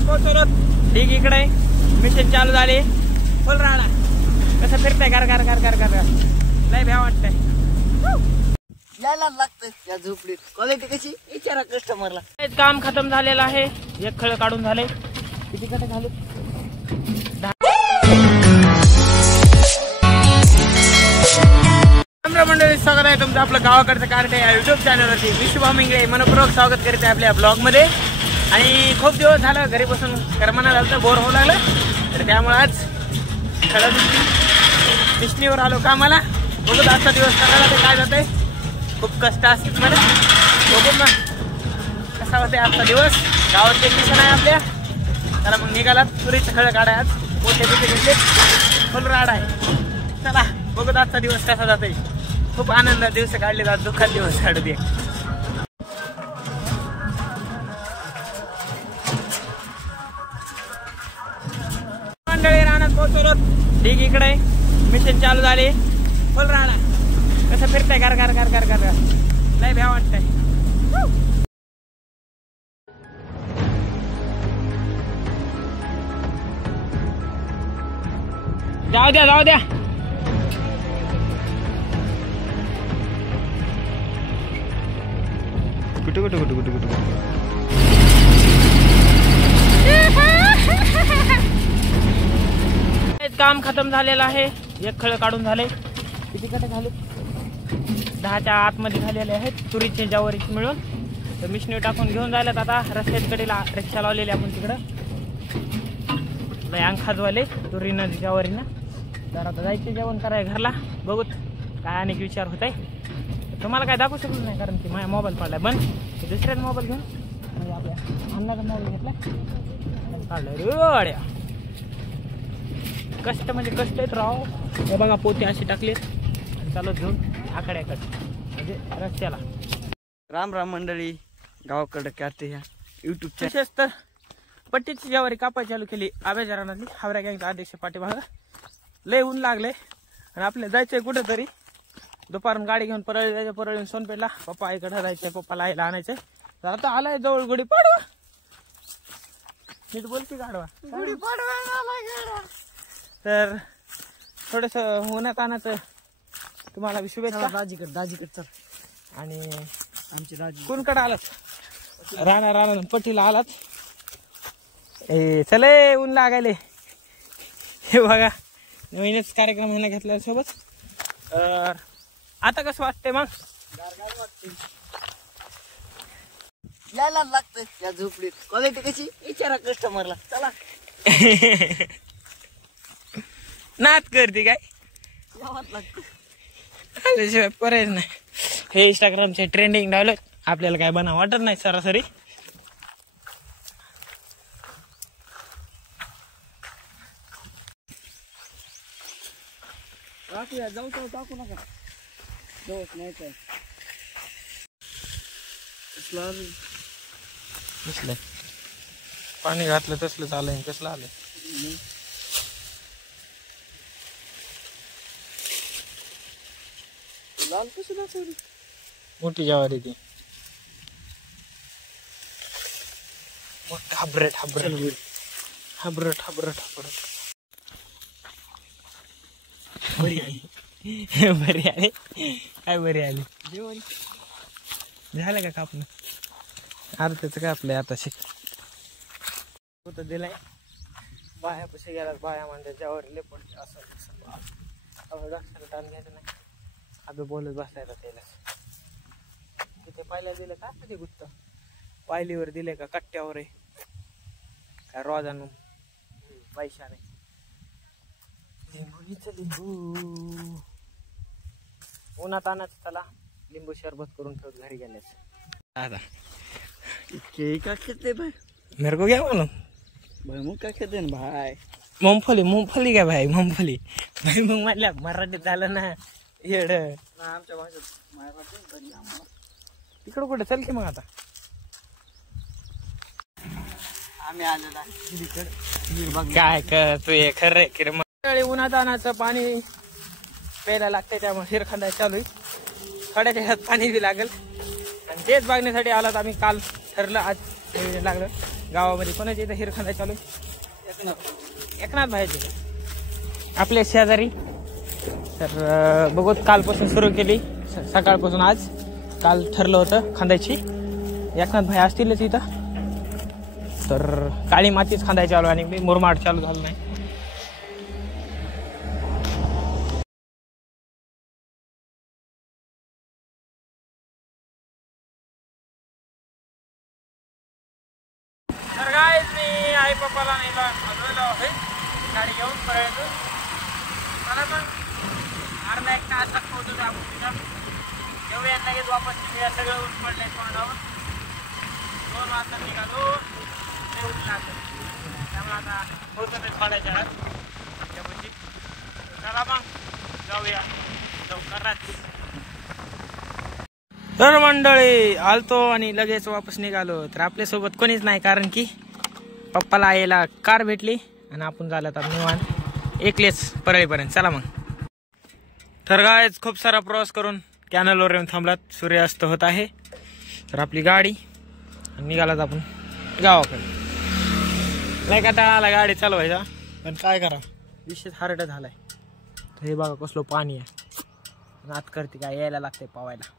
रानात पोहोचलो. ठीक इकडे मिशन चालू झाले. फुल राणा कसं फिरतंय घर घर घर घर घर लय भ्या वाटतंय. यायला लागतंय या झोपडीत. क्वालिटी कशी विचारा कस्टमरला. काम खतम झालेलं आहे. एक खळ काढून झाले. किती कट झाले? मंडळी स्वागत आहे तुमचं आपलं गावाकडचं कार्ट या युट्यूब चॅनलवरती. विश्व मिंगळे मनपूर्वक स्वागत करते आपल्या ब्लॉग मध्ये. आणि खूप दिवस झालं घरी बसून करमाना झालं तर बोर होऊ लागलं. तर त्यामुळे आज खळद मिशनीवर आलो कामाला. बघू आजचा दिवस करायला ते काय जातंय. खूप कष्ट असतील मला. बघू ना कसा होते आजचा दिवस. गावात एक मिशन आहे आपल्या. त्याला मग निघाला तुरीचं खळ काढाय. आज मोठे तिथे घेतले. फुल राड आहे. चला बघू आजचा दिवस कसा जातोय. खूप आनंदात दिवस काढले जात. दुःखात दिवस काढते. मंडळी रानात पोहोचलो. ठीक इकडे मिशन चालू झाले. फुल राणा कसं फिरतंय घर घर घर घर घर लय भ्या वाटतंय. जाऊ द्या जाऊ द्या. कुठे कुठे कुठे कुठे कुठे काम खतम झालेलं आहे. एक खळ काढून झाले. किती कट झाले? 10च्या आतमध्ये झालेले आहेत. तुरीचे ज्वारीचे मिळून. तर मिशनी टाकून घेऊन जायलात. आता रस्त्यात कडेला रिक्षा लावलेली आपण तिकडं. लय अंग खाजवाले तुरीनं ज्वारीनं. तर आता जायचे जेवण करायला घरला. बघूत काय अनेक विचार होत आहे. तुम्हाला काय दाखवू शकलो नाही कारण की माझा मोबाईल पडलाय बंद. दुसऱ्याचा मोबाईल घेऊन म्हणजे आपल्या अन्नाचा मोबाईल घेतला काढलं रे. कष्ट म्हणजे कष्ट आहेत राव. हे बघा पोते अशी टाकलेत. चालत घेऊन आकड्याकडे म्हणजे रस्त्याला. राम राम मंडळी. गावाकडे करते ह्या युट्यूब चॅनल. विशेष तर पट्टीची ज्वारी कापाय चालू केली. आब्याच्या रानातली हावऱ्या गँगचा अध्यक्ष पाठीमागं. लय ऊन लागले आणि आपल्याला जायचंय कुठेतरी. दुपारून गाडी घेऊन परळी जायचं. परळीहून सोनपेठला पप्पा आईकडे जायचंय. पप्पाला आईला आणायचंय. तर आता आलाय जवळ गुढी पाडवा. नीट बोलती गाडवा गुढी पाडवा. तर थोडस उन्हात आणायचं तुम्हाला शुभेच्छा. दाजीकड चल. आणि आमची दाजी कोणकडे आलात? राणा पट्टीला आलात. ए चले ऊन लागायले. हे बघा नवीनच कार्यक्रम ह्यानं घेतल्या सोबत. आता कसं वाटतंय मग? यायला लागतंय या झोपडीत. क्वालिटी कशी विचारा कस्टमरला. चला नात करते काय यावंच लागतं. आल्याशिवाय पर्याय नाही. हे इंस्टाग्रामचे ट्रेंडिंग लावलं. आपल्याला काय बनवा वाटत नाही सरासरी. जाऊ टाकू नका. जाऊच नाही काय कसलं पाणी घातलं तसलं चालय. कसलं आलं लाल कशी दाखवली. मोठी ज्वारी ती. हाबरट हाबरट हाबरट हाबरट हाबरट. बरी आली. बरी आली काय बरी आली. झालं का कापणं? अर्ध्याच कापलंय आता. शिक होतं दिलाय. बाया पैसे गेला. बाया म्हणतात ज्यावर लेपट असं टान घ्यायचं नाही. अगं बोलत बसलाय त्याला. तिथे पायला दिलं का कधी गुत्त पायलीवर दिले का कट्ट्यावर आहे काय रोजानं पैशाने. लिंबूचं लिंबू उन्हात आणायचं. त्याला लिंबू शरबत करून ठेवत घरी गेल्याचं. आता क्या खेते भाई? मेरे को क्या बोलो भाई मग काय खेते ना भाई? मूंगफली. मूंगफली काय भाई? मूंगफली भाई. मग म्हटल्या मराठीत झालं ना येड. आमच्या भाषेत मराठी आम्हाला. तिकडं कुठे चल की मग आता. आम्ही आलेला काय कर तू हे खरं की रे. उन्हात आणायचं पाणी प्यायला लागते. त्यामुळे हिरखंदा चालू आहे. खड्याच्या ह्यात पाणी बी लागेल. आणि तेच बघण्यासाठी आलात आम्ही. काल ठरलं आज लागलं गावामध्ये कोणाच्या इथं हिर खांदा चालू एकनाथ भाईचे आपल्या शेजारी. तर बघू कालपासून सुरू केली सकाळपासून. आज काल ठरलं होतं खांदायची. एकनाथ भाई असतीलच इथं. तर काळी मातीच खांदायची चालू आणि मुरमाड चालू झालं नाही. तर काय मी आई पप्पाला नाही गाडी घेऊन परत मला पण अर्धा एक तास पोहोचतो आपण तिथं. येऊया लगेच वापस सगळं ऊन पडलंय तोंडावर. 2 वाजता निघालो त्यामुळे आता पोहोचत थोड्याच्या त्यापाशी. चला मग जाऊया लवकरच. तर मंडळी आलतो आणि लगेच वापस निघालो. तर आपल्यासोबत कोणीच नाही कारण की पप्पाला यायला कार भेटली आणि आपण झालं आता निवांत एकलेच परळीपर्यंत. चला मग. तर गायच खूप सारा प्रवास करून कॅनलवर येऊन थांबलात. सूर्यास्त होत आहे. तर आपली गाडी निघालात आपण गावाकडे. नाही का टाळाला गाडी चालवायचा पण काय करा विशेष हार्ड झालाय. तर हे बघा कसलं पाणी आहे. नात करते काय यायला लागते पावायला.